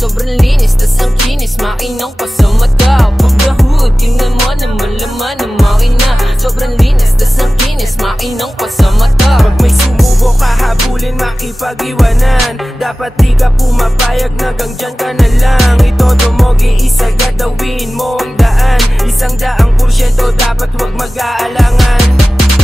sobrang linis, tas ang kinis, makinang pa sa mata. Pag nahud, tingnan mo naman laman ng makina. Sobrang linis, tas ang kinis, makinang pa sa mata. Pag may sumubok ka, habulin, makipag-iwanan. Dapat di ka pumapayag na hanggang ka na lang. Itodo mo, giisa gadawin mo ang daan. 100% dapat wag mag-aalangan.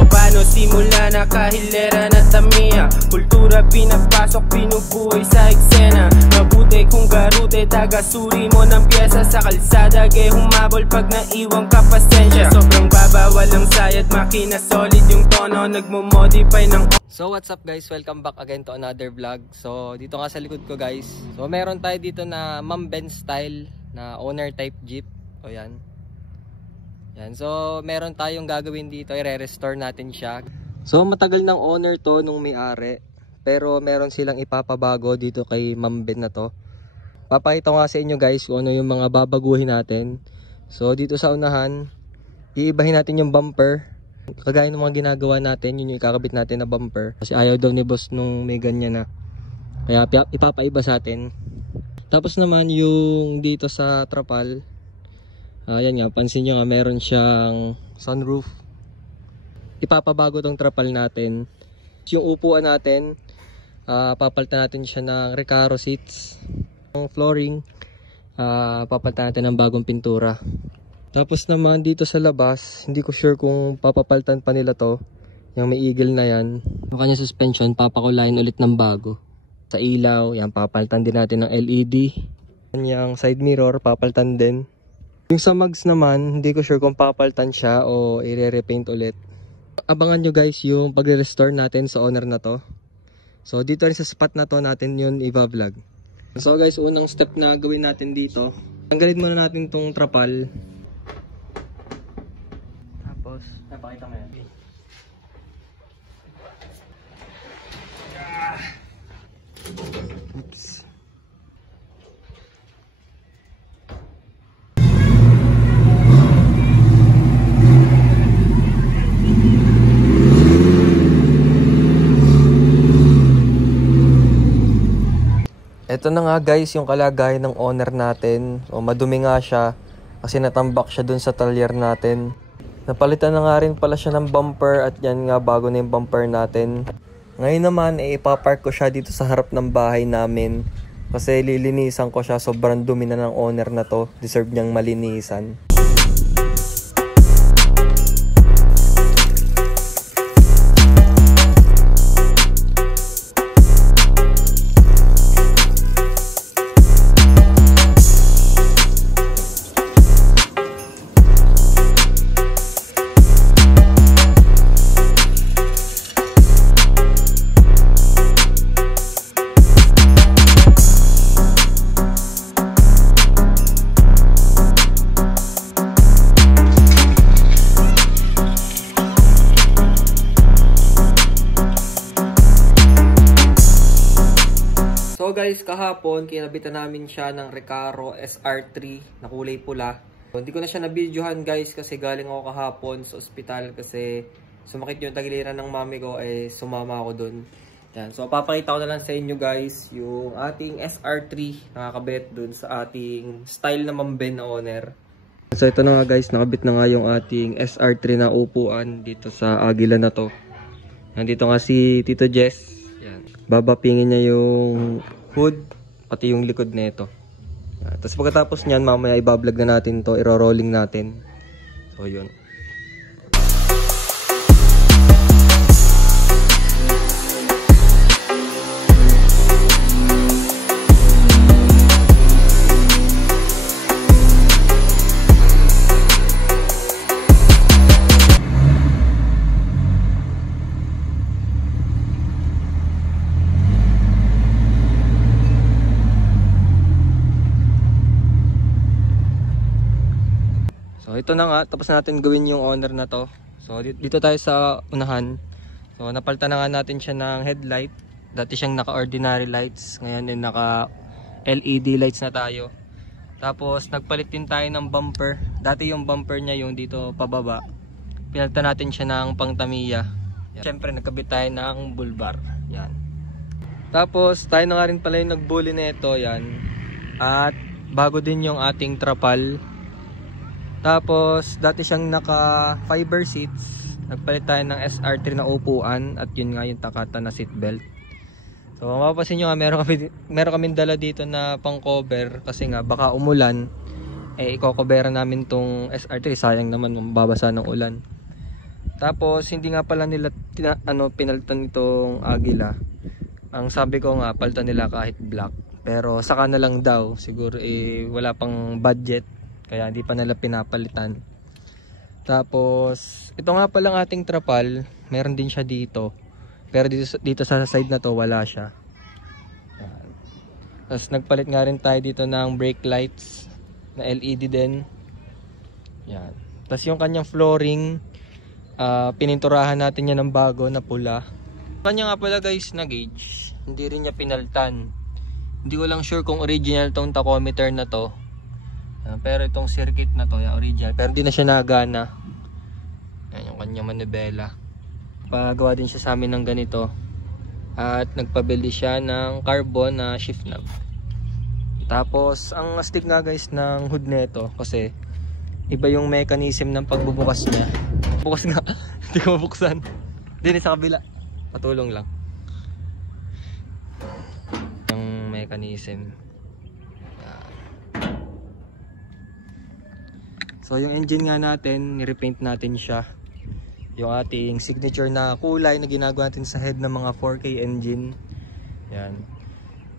O paano simula na kahilera na tamiya? Kultura pinapasok, pinubuhay sa eksena. Mabuti kung garute, taga-suri mo ng pyesa. Sa kalsada, gay humabol pag naiwang ka pasensya. Sobrang baba, walang sayad, makina solid yung tono. Nagmo-modify ng... So what's up guys, welcome back again to another vlog. So dito nga sa likod ko guys, so meron tayo dito na Ma'am Ben style na owner type jeep. O yan. Yan, so meron tayong gagawin dito, i-restore natin siya. So matagal ng owner to nung may-ari, pero meron silang ipapabago dito kay Ma'am Ben na to. Papakita ko nga sa inyo guys kung ano yung mga babaguhin natin. So dito sa unahan, iibahin natin yung bumper. Kagaya ng mga ginagawa natin, yun yung ikakabit natin na bumper. Kasi ayaw daw ni boss nung may ganyan na. Kaya ipapaiba sa atin. Tapos naman yung dito sa trapal, ayan nga, pansin nyo nga meron siyang sunroof. Ipapabago tong trapal natin. Yung upuan natin, papalitan natin siya ng Recaro seats. Yung flooring, papalitan natin ng bagong pintura. Tapos naman dito sa labas, hindi ko sure kung papapalitan pa nila to. Yung may eagle na yan. Yung kanya suspension, papakulayin ulit ng bago. Sa ilaw, yan, papalitan din natin ng LED. Yung side mirror, papalitan din. Yung sa mugs naman, hindi ko sure kung papalitan siya o i-repaint ulit. Abangan nyo guys yung pagre-restore natin sa owner na to. So dito rin sa spot na to natin yun i-vlog. So guys, unang step na gawin natin dito, tanggalin muna natin tong trapal. Tapos, napakita mo yan. Oops. Ito na nga guys yung kalagayan ng owner natin. O madumi nga siya kasi natambak siya dun sa talyer natin. Napalitan na nga rin pala siya ng bumper at yan nga bago na yung bumper natin. Ngayon naman ipapark ko siya dito sa harap ng bahay namin. Kasi lilinisan ko siya, sobrang dumi na ng owner na to. Deserve niyang malinisan. So guys, kahapon kinabitan namin siya ng Recaro SR3 na kulay pula. So, hindi ko na siya na-videohan guys kasi galing ako kahapon sa ospital kasi sumakit yung tagiliran ng mami ko, sumama ako dun. Yan. So papakita ko na lang sa inyo guys yung ating SR3 nakakabit dun sa ating style na Ma'am Ben na owner. So ito na nga guys, nakabit na nga yung ating SR3 na upuan dito sa Agila na to. Nandito nga si Tito Jess. Yan. Babapingin niya yung hood, pati yung likod nito. Tapos pagkatapos niyan, mamaya i-vlog na natin to, iro-rolling natin. So yun. So ito na nga, tapos natin gawin yung owner na to. So dito tayo sa unahan. So napalitan na nga natin siya ng headlight. Dati siyang naka-ordinary lights, ngayon naka LED lights na tayo. Tapos nagpalit din tayo ng bumper. Dati yung bumper niya yung dito pababa. Pinalitan natin siya ng pang Tamiya. Siyempre nagkabit tayo ng bull bar. Yan. Tapos tayo na nga rin pala yung nagbully na ito. Yan. At bago din yung ating trapal. Tapos dati siyang naka fiber seats. Nagpalit tayo ng SR3 na upuan. At yun nga yung Takata na seatbelt. So mapapansin nyo nga, meron kaming dala dito na pang cover. Kasi nga baka umulan, i-coveran namin tong SR3. Sayang naman mababasa ng ulan. Tapos hindi nga pala nila pinalitan itong Agila. Ang sabi ko nga, palitan nila kahit black. Pero saka na lang daw. Siguro wala pang budget. Kaya hindi pa nila pinapalitan. Tapos ito nga palang ating trapal. Meron din siya dito. Pero dito sa side na to wala siya. Yan. Tapos nagpalit nga rin tayo dito ng brake lights na LED din. Yan. Tapos yung kanyang flooring, pininturahan natin yan ng bago na pula. Kanya nga pala guys na gauge, hindi rin niya pinaltan. Hindi ko lang sure kung original tong tachometer na to. Pero itong circuit na to, original. Pero hindi na siya nagana. Yan yung kanyang manibela. Pagawa din siya sa amin ng ganito. At nagpabili siya ng carbon na shift knob. Tapos ang astig nga guys ng hood nito, kasi iba yung mechanism ng pagbubukas niya. Bukas nga, hindi ko mabuksan. Din sa kabila, patulong lang yung mechanism. So yung engine nga natin, nirepaint natin siya. Yung ating signature na kulay na ginagawa natin sa head ng mga 4K engine. Yan.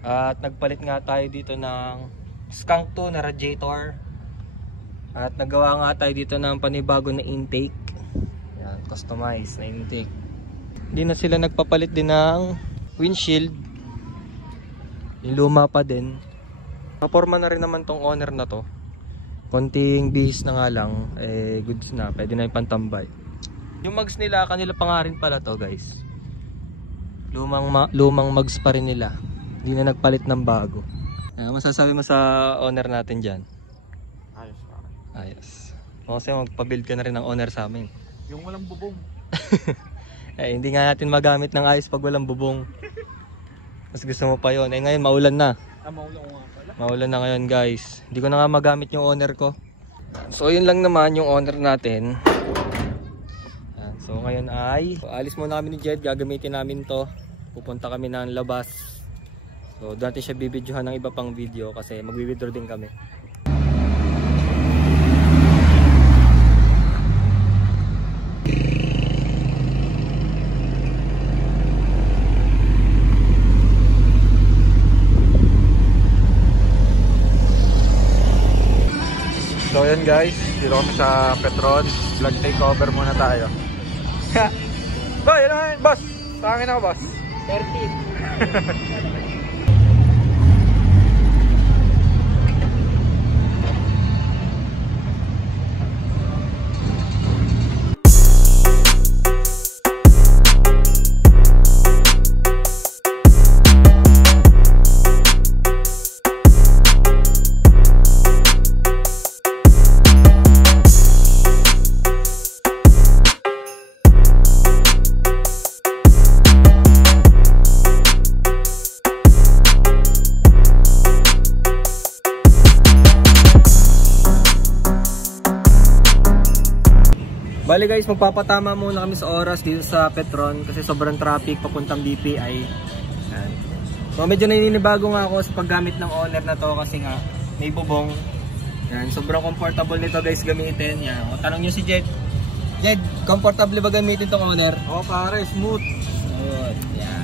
At nagpalit nga tayo dito ng skunk 2 na radiator. At nagawa nga tayo dito ng panibago na intake. Yan, customized na intake. Hindi na sila nagpapalit din ng windshield. Yung luma pa din. Naporma na rin naman tong owner na to. Konting bihis na nga lang, goods na, pwede na yung pantambay. Yung mags nila, kanila pa nga rin pala to guys. Lumang mags pa rin nila. Hindi na nagpalit ng bago. Masasabi mo sa owner natin dyan? Ayos pa. Ayos. Kasi magpabuild ka na rin ng owner sa amin. Yung walang bubong. Hindi nga natin magamit ng ayos pag walang bubong. Mas gusto mo pa yun. Ngayon maulan na. Maulan nga pala. Maulan na ngayon guys. Hindi ko na nga magamit yung owner ko. So yun lang naman yung owner natin. So ngayon ay alis muna kami ni Jed. Gagamitin namin to. Pupunta kami ng labas. So dati siya bibidyohan ng iba pang video kasi magbi-withdraw din kami. So yun guys, dito kami sa Petron. Vlog takeover muna tayo. Ba, yun naman, boss. Sa akin ako, boss. 30. Bali guys, magpapatama muna kami sa oras dito sa Petron kasi sobrang traffic papuntang BPI. Yan. So medyo naninibago nga ako sa paggamit ng owner na to kasi nga may bubong. Yan, sobrang comfortable nito guys gamitin. Yan. O, tanong nyo si Jed. Jed, comfortable ba gamitin tong owner? Oh pare, smooth. Good. Yan.